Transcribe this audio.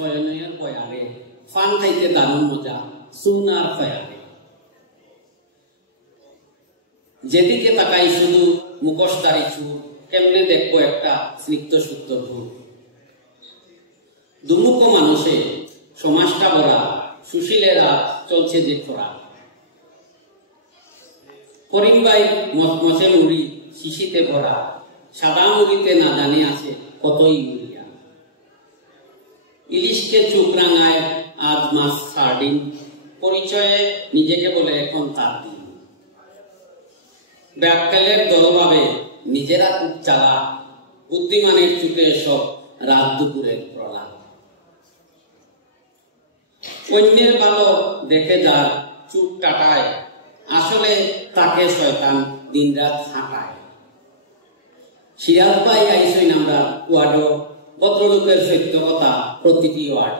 শয়নের পয়ারে fun খাইতে দারুণ মজা সুনার ফয়ারে যেদিকে তাকাই শুধু মুখোশধারী চুর কেমনে দেখবো একটা স্নিগ্ধ সূত্র ভূ দুমুখ মানুষে সমাজটা ভরা সুশীলেরা চলছে যে খোরা করিম ভাই মচমচে মুড়ি শিশিতে ভরা সাদা মুড়িতে না জানি আছে কতই ইউরিয়া ইলিশকে চোখ রাঙায় আজ মাছ সার্ডিন পরিচয়ে নিজেকে বলে এখন তার দিন ব্যাককালের দলভাবে নিজেরা খুব চালা বুদ্ধিমানের চুকে সব রাত দুপুরের প্রলাপ অন্যের ভালো দেখে যার চুপ কাটায় আসলে তাকে শয়তান দিনরাত হাঁটায় শিয়াল পাই আইসই নামরা ওয়ার্ড ভদ্রলোকের সত্য কথা প্রতিটি ওয়ার্ড